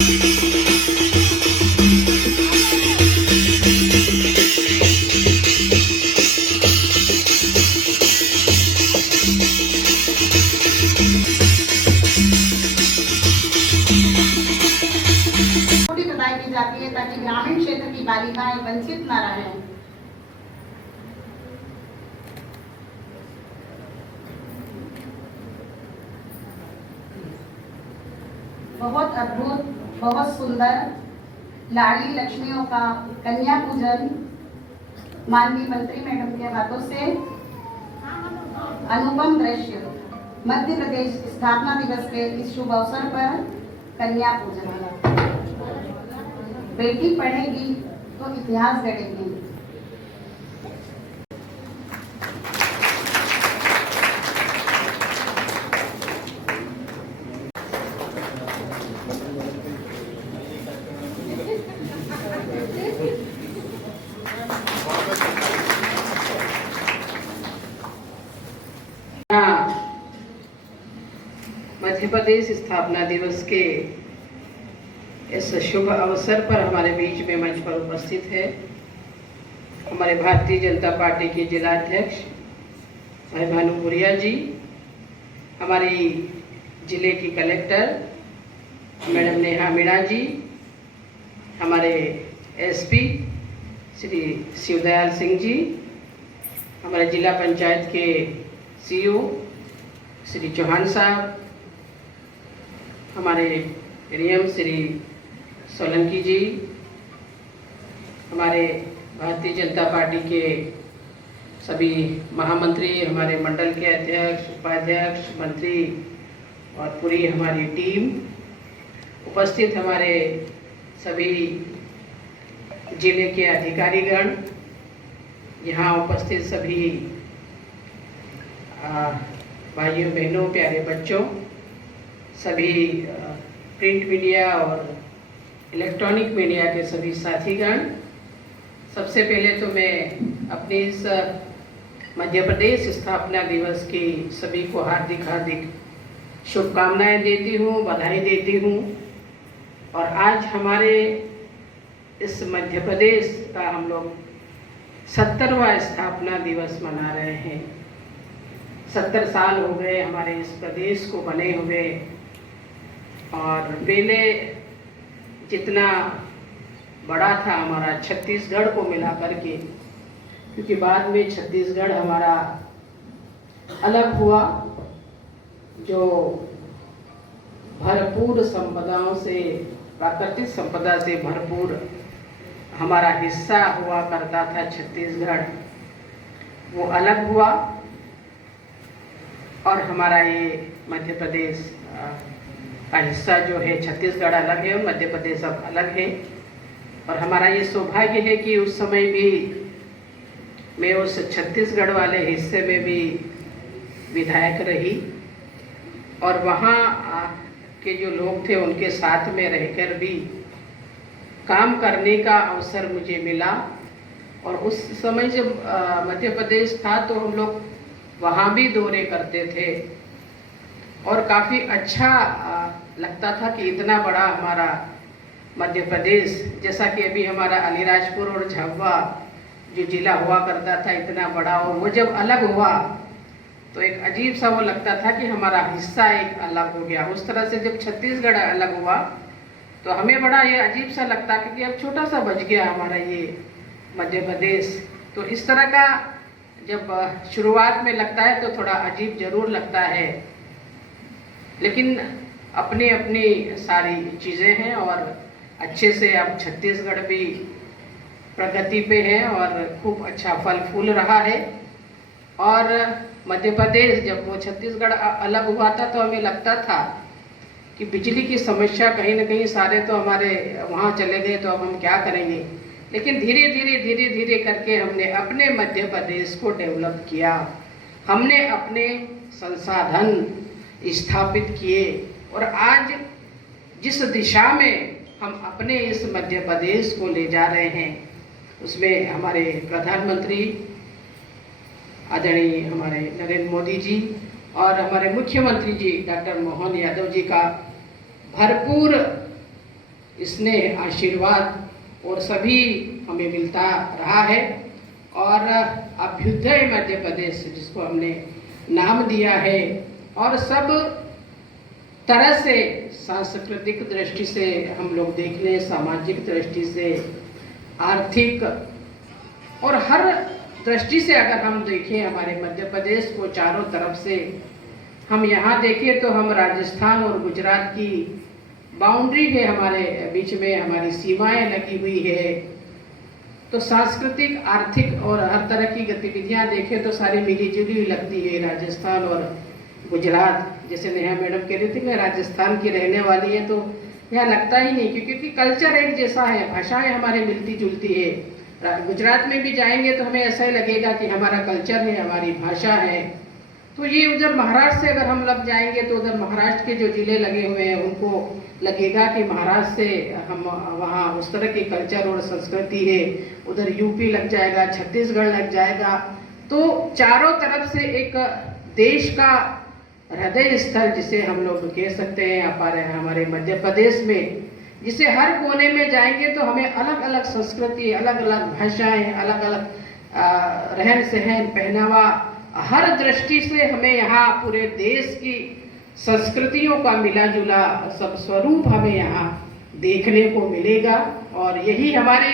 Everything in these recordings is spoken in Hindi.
की जाती है ताकि ग्रामीण क्षेत्र की बालिकाएं वंचित न रहें। बहुत अद्भुत, बहुत सुंदर लाडली लक्ष्मियों का कन्या पूजन माननीय मंत्री मैडम के हाथों से अनुपम दृश्य। मध्य प्रदेश स्थापना दिवस के इस शुभ अवसर पर कन्या पूजन। बेटी पढ़ेगी तो इतिहास गढ़ेगी। मध्य प्रदेश स्थापना दिवस के इस शुभ अवसर पर हमारे बीच में मंच पर उपस्थित है हमारे भारतीय जनता पार्टी के जिला अध्यक्ष भाई भानु भूरिया जी, हमारी जिले की कलेक्टर मैडम नेहा मीणा जी, हमारे एसपी श्री शिवदयाल सिंह जी, हमारे जिला पंचायत के सीईओ श्री चौहान साहब, हमारे डीएम श्री सोलंकी जी, हमारे भारतीय जनता पार्टी के सभी महामंत्री, हमारे मंडल के अध्यक्ष, उपाध्यक्ष, मंत्री और पूरी हमारी टीम, उपस्थित हमारे सभी जिले के अधिकारीगण, यहाँ उपस्थित सभी भाइयों बहनों, प्यारे बच्चों, सभी प्रिंट मीडिया और इलेक्ट्रॉनिक मीडिया के सभी साथीगण, सबसे पहले तो मैं अपने इस मध्य प्रदेश स्थापना दिवस की सभी को हार्दिक हार्दिक शुभकामनाएं देती हूँ, बधाई देती हूँ। और आज हमारे इस मध्य प्रदेश का हम लोग 70वां स्थापना दिवस मना रहे हैं। 70 साल हो गए हमारे इस प्रदेश को बने हुए, और पहले जितना बड़ा था हमारा छत्तीसगढ़ को मिला करके, क्योंकि बाद में छत्तीसगढ़ हमारा अलग हुआ, जो भरपूर संपदाओं से, प्राकृतिक संपदा से भरपूर हमारा हिस्सा हुआ करता था छत्तीसगढ़, वो अलग हुआ और हमारा ये मध्य प्रदेश का हिस्सा जो है, छत्तीसगढ़ अलग है और मध्य प्रदेश अब अलग है। और हमारा ये सौभाग्य है कि उस समय भी मैं उस छत्तीसगढ़ वाले हिस्से में भी विधायक रही और वहाँ के जो लोग थे उनके साथ में रहकर भी काम करने का अवसर मुझे मिला। और उस समय जब मध्य प्रदेश था तो हम लोग वहाँ भी दौरे करते थे और काफ़ी अच्छा लगता था कि इतना बड़ा हमारा मध्य प्रदेश, जैसा कि अभी हमारा अलीराजपुर और झाबुआ जो जिला हुआ करता था इतना बड़ा, और वो जब अलग हुआ तो एक अजीब सा वो लगता था कि हमारा हिस्सा एक अलग हो गया। उस तरह से जब छत्तीसगढ़ अलग हुआ तो हमें बड़ा ये अजीब सा लगता कि अब छोटा सा बच गया हमारा ये मध्य प्रदेश। तो इस तरह का जब शुरुआत में लगता है तो थोड़ा अजीब जरूर लगता है, लेकिन अपनी अपनी सारी चीज़ें हैं और अच्छे से अब छत्तीसगढ़ भी प्रगति पे है और खूब अच्छा फल फूल रहा है। और मध्य प्रदेश जब वो छत्तीसगढ़ अलग हुआ था तो हमें लगता था कि बिजली की समस्या कहीं ना कहीं सारे तो हमारे वहाँ चले गए, तो अब हम क्या करेंगे। लेकिन धीरे धीरे करके हमने अपने मध्य प्रदेश को डेवलप किया, हमने अपने संसाधन स्थापित किए और आज जिस दिशा में हम अपने इस मध्य प्रदेश को ले जा रहे हैं उसमें हमारे प्रधानमंत्री आदरणीय हमारे नरेंद्र मोदी जी और हमारे मुख्यमंत्री जी डॉक्टर मोहन यादव जी का भरपूर स्नेह, आशीर्वाद और सभी हमें मिलता रहा है। और अभ्युदय मध्य प्रदेश जिसको हमने नाम दिया है, और सब तरह से सांस्कृतिक दृष्टि से हम लोग देख लें, सामाजिक दृष्टि से, आर्थिक और हर दृष्टि से अगर हम देखें हमारे मध्य प्रदेश को चारों तरफ से, हम यहाँ देखें तो हम राजस्थान और गुजरात की बाउंड्री है, हमारे बीच में हमारी सीमाएं लगी हुई है। तो सांस्कृतिक, आर्थिक और हर तरह की गतिविधियां देखें तो सारी मिली जुली हुई लगती है। राजस्थान और गुजरात, जैसे नेहा मैडम कह रही थी मैं राजस्थान की रहने वाली है, तो यहाँ लगता ही नहीं, क्योंकि कल्चर एक जैसा है, भाषाएं हमारी मिलती जुलती है। गुजरात में भी जाएंगे तो हमें ऐसा ही लगेगा कि हमारा कल्चर है, हमारी भाषा है। तो ये उधर महाराष्ट्र से अगर हम लग जाएंगे तो उधर महाराष्ट्र के जो जिले लगे हुए हैं उनको लगेगा कि महाराष्ट्र से हम वहाँ उस तरह की कल्चर और संस्कृति है। उधर यूपी लग जाएगा, छत्तीसगढ़ लग जाएगा। तो चारों तरफ से एक देश का हृदय स्थल जिसे हम लोग कह सकते हैं हमारे मध्य प्रदेश में, जिसे हर कोने में जाएंगे तो हमें अलग अलग संस्कृति, अलग अलग भाषाएं, अलग अलग रहन सहन, पहनावा, हर दृष्टि से हमें यहाँ पूरे देश की संस्कृतियों का मिला जुला सब स्वरूप हमें यहाँ देखने को मिलेगा। और यही हमारे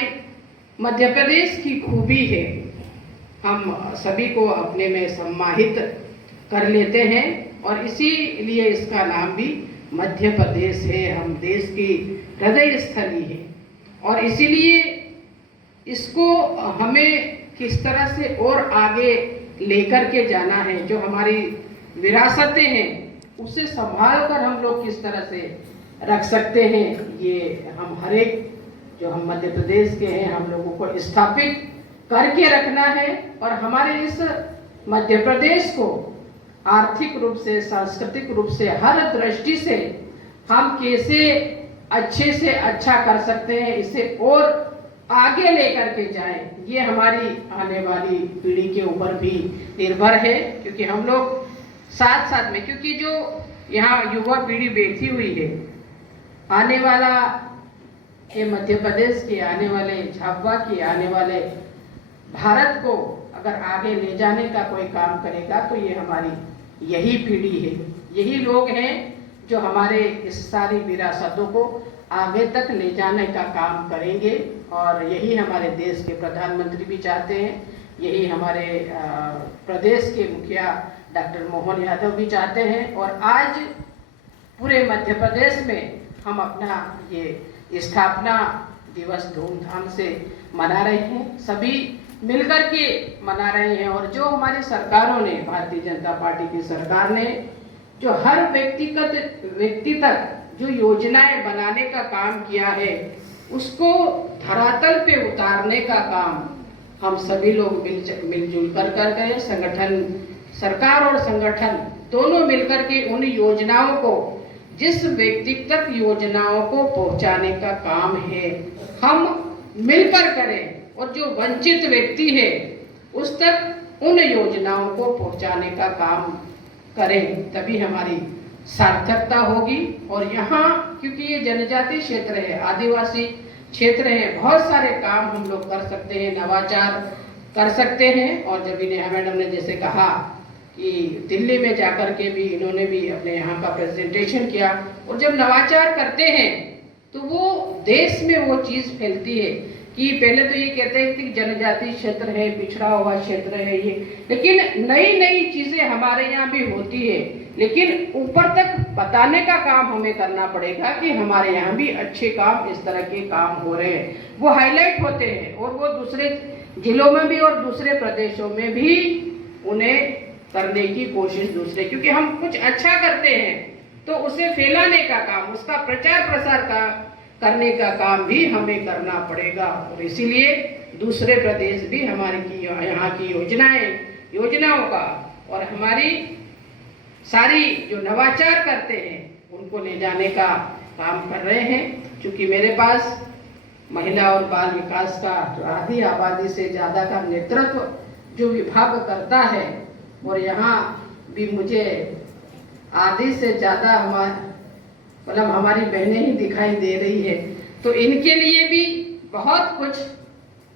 मध्य प्रदेश की खूबी है, हम सभी को अपने में सम्मानित कर लेते हैं और इसीलिए इसका नाम भी मध्य प्रदेश है। हम देश की हृदय स्थली है और इसीलिए इसको हमें किस तरह से और आगे लेकर के जाना है, जो हमारी विरासतें हैं उसे संभाल कर हम लोग किस तरह से रख सकते हैं, ये हम हर एक जो हम मध्य प्रदेश के हैं हम लोगों को स्थापित करके रखना है। और हमारे इस मध्य प्रदेश को आर्थिक रूप से, सांस्कृतिक रूप से, हर दृष्टि से हम कैसे अच्छे से अच्छा कर सकते हैं, इसे और आगे लेकर के जाएं, ये हमारी आने वाली पीढ़ी के ऊपर भी निर्भर है। क्योंकि हम लोग साथ साथ में, क्योंकि जो यहाँ युवा पीढ़ी बैठी हुई है, आने वाला ये मध्य प्रदेश के, आने वाले झाबुआ के, आने वाले भारत को अगर आगे ले जाने का कोई काम करेगा तो ये हमारी यही पीढ़ी है, यही लोग हैं जो हमारे इस सारी विरासतों को आगे तक ले जाने का काम करेंगे। और यही हमारे देश के प्रधानमंत्री भी चाहते हैं, यही हमारे प्रदेश के मुखिया डॉक्टर मोहन यादव भी चाहते हैं। और आज पूरे मध्य प्रदेश में हम अपना ये स्थापना दिवस धूमधाम से मना रहे हैं, सभी मिलकर के मना रहे हैं। और जो हमारी सरकारों ने, भारतीय जनता पार्टी की सरकार ने जो हर व्यक्ति तक जो योजनाएं बनाने का काम किया है, उसको धरातल पे उतारने का काम हम सभी लोग मिलजुल कर गए। संगठन, सरकार और संगठन दोनों मिलकर के उन योजनाओं को, जिस व्यक्ति तक योजनाओं को पहुंचाने का काम है, हम मिलकर करें। और जो वंचित व्यक्ति है उस तक उन योजनाओं को पहुंचाने का काम करें, तभी हमारी सार्थकता होगी। और यहाँ क्योंकि ये जनजातीय क्षेत्र है, आदिवासी क्षेत्र है, बहुत सारे काम हम लोग कर सकते हैं, नवाचार कर सकते हैं। और जब नेहा मैडम ने जैसे कहा कि दिल्ली में जाकर के भी इन्होंने भी अपने यहाँ का प्रेजेंटेशन किया, और जब नवाचार करते हैं तो वो देश में वो चीज़ फैलती है कि पहले तो ये कहते हैं कि जनजातीय क्षेत्र है, पिछड़ा हुआ क्षेत्र है ये, लेकिन नई नई चीजें हमारे यहाँ भी होती है, लेकिन ऊपर तक बताने का काम हमें करना पड़ेगा कि हमारे यहाँ भी अच्छे काम, इस तरह के काम हो रहे हैं, वो हाईलाइट होते हैं और वो दूसरे जिलों में भी और दूसरे प्रदेशों में भी उन्हें करने की कोशिश दूसरे, क्योंकि हम कुछ अच्छा करते हैं तो उसे फैलाने का काम, उसका प्रचार प्रसार करने का काम भी हमें करना पड़ेगा। और इसीलिए दूसरे प्रदेश भी हमारे की यहाँ की योजनाओं का और हमारी सारी जो नवाचार करते हैं उनको ले जाने का काम कर रहे हैं। क्योंकि मेरे पास महिला और बाल विकास का आधी आबादी से ज़्यादा का नेतृत्व जो विभाग करता है, और यहाँ भी मुझे आधी से ज़्यादा हमारी बहनें ही दिखाई दे रही है, तो इनके लिए भी बहुत कुछ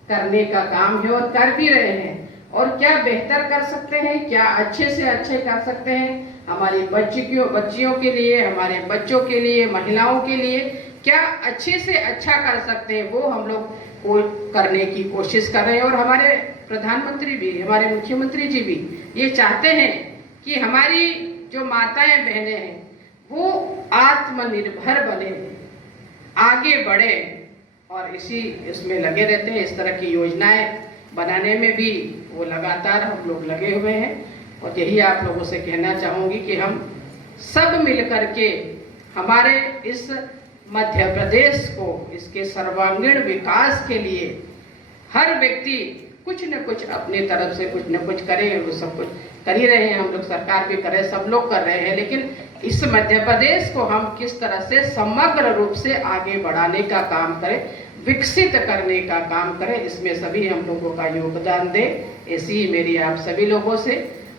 करने का काम है और कर भी रहे हैं। और क्या बेहतर कर सकते हैं, क्या अच्छे से अच्छे कर सकते हैं हमारी बच्चियों के लिए, हमारे बच्चों के लिए, महिलाओं के लिए क्या अच्छे से अच्छा कर सकते हैं, वो हम लोग को करने की कोशिश कर रहे हैं। और हमारे प्रधानमंत्री भी, हमारे मुख्यमंत्री जी भी ये चाहते हैं कि हमारी जो माताएं बहनें हैं वो आत्मनिर्भर बने, आगे बढ़े, और इसमें लगे रहते हैं। इस तरह की योजनाएं बनाने में भी वो लगातार हम लोग लगे हुए हैं। और यही आप लोगों से कहना चाहूँगी कि हम सब मिलकर के हमारे इस मध्य प्रदेश को, इसके सर्वांगीण विकास के लिए हर व्यक्ति कुछ न कुछ अपनी तरफ से कुछ न कुछ करे। वो सब कुछ कर ही रहे हैं, हम लोग, सरकार भी कर रहे हैं, सब लोग कर रहे हैं। लेकिन इस मध्य प्रदेश को हम किस तरह से समग्र रूप से आगे बढ़ाने का काम करें, विकसित करने का काम करें, इसमें सभी हम लोगों का योगदान दें। ऐसी ही मेरी आप सभी लोगों से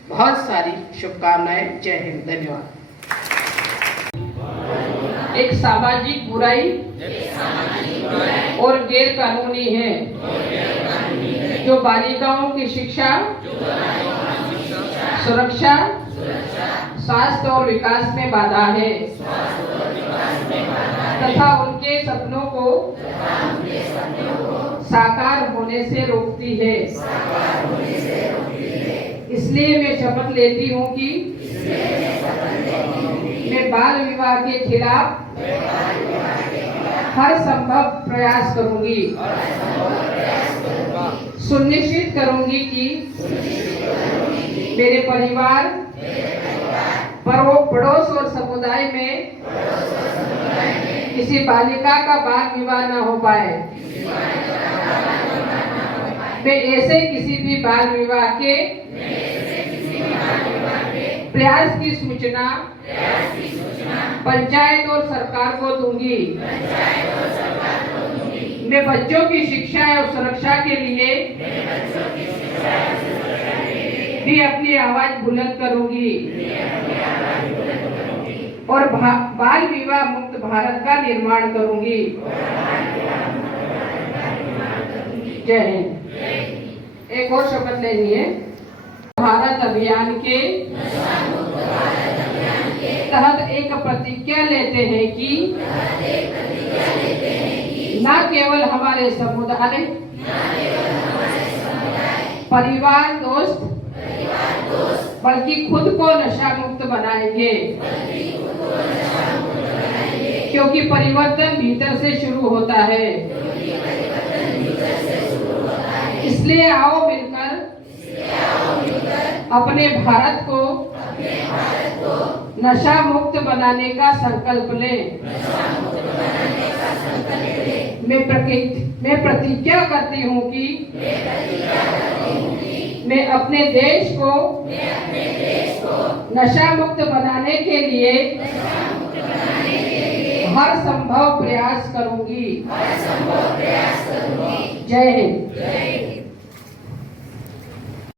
बहुत सारी शुभकामनाएं। जय हिंद, धन्यवाद। एक सामाजिक बुराई और गैर कानूनी है जो बालिकाओं की शिक्षा, सुरक्षा, स्वास्थ्य और विकास में बाधा है तथा उनके सपनों को साकार होने से रोकती है। इसलिए मैं शपथ लेती हूँ कि मैं बाल विवाह के खिलाफ हर संभव प्रयास करूंगी। सुनिश्चित करूंगी कि मेरे परिवार, पड़ोस और समुदाय में किसी बालिका का बाल विवाह न हो पाए। मैं ऐसे किसी भी बाल विवाह के प्रयास की सूचना पंचायत और सरकार को दूंगी। मैं बच्चों की शिक्षा और सुरक्षा के लिए भी अपनी आवाज बुलंद करूंगी और बाल विवाह मुक्त भारत का निर्माण करूंगी। जय हिंद। एक और शपथ लेनी है। भारत अभियान के तहत एक प्रतिज्ञा लेते हैं कि न केवल हमारे समुदाय, परिवार, दोस्त, बल्कि खुद को नशा मुक्त बनाएंगे, क्योंकि परिवर्तन भीतर से शुरू होता है। इसलिए आओ मिलकर अपने भारत को नशा मुक्त बनाने का संकल्प लें। मैं प्रतिज्ञा करती हूँ कि मैं अपने देश को नशा मुक्त बनाने के लिए हर संभव प्रयास करूंगी। जय हिंद।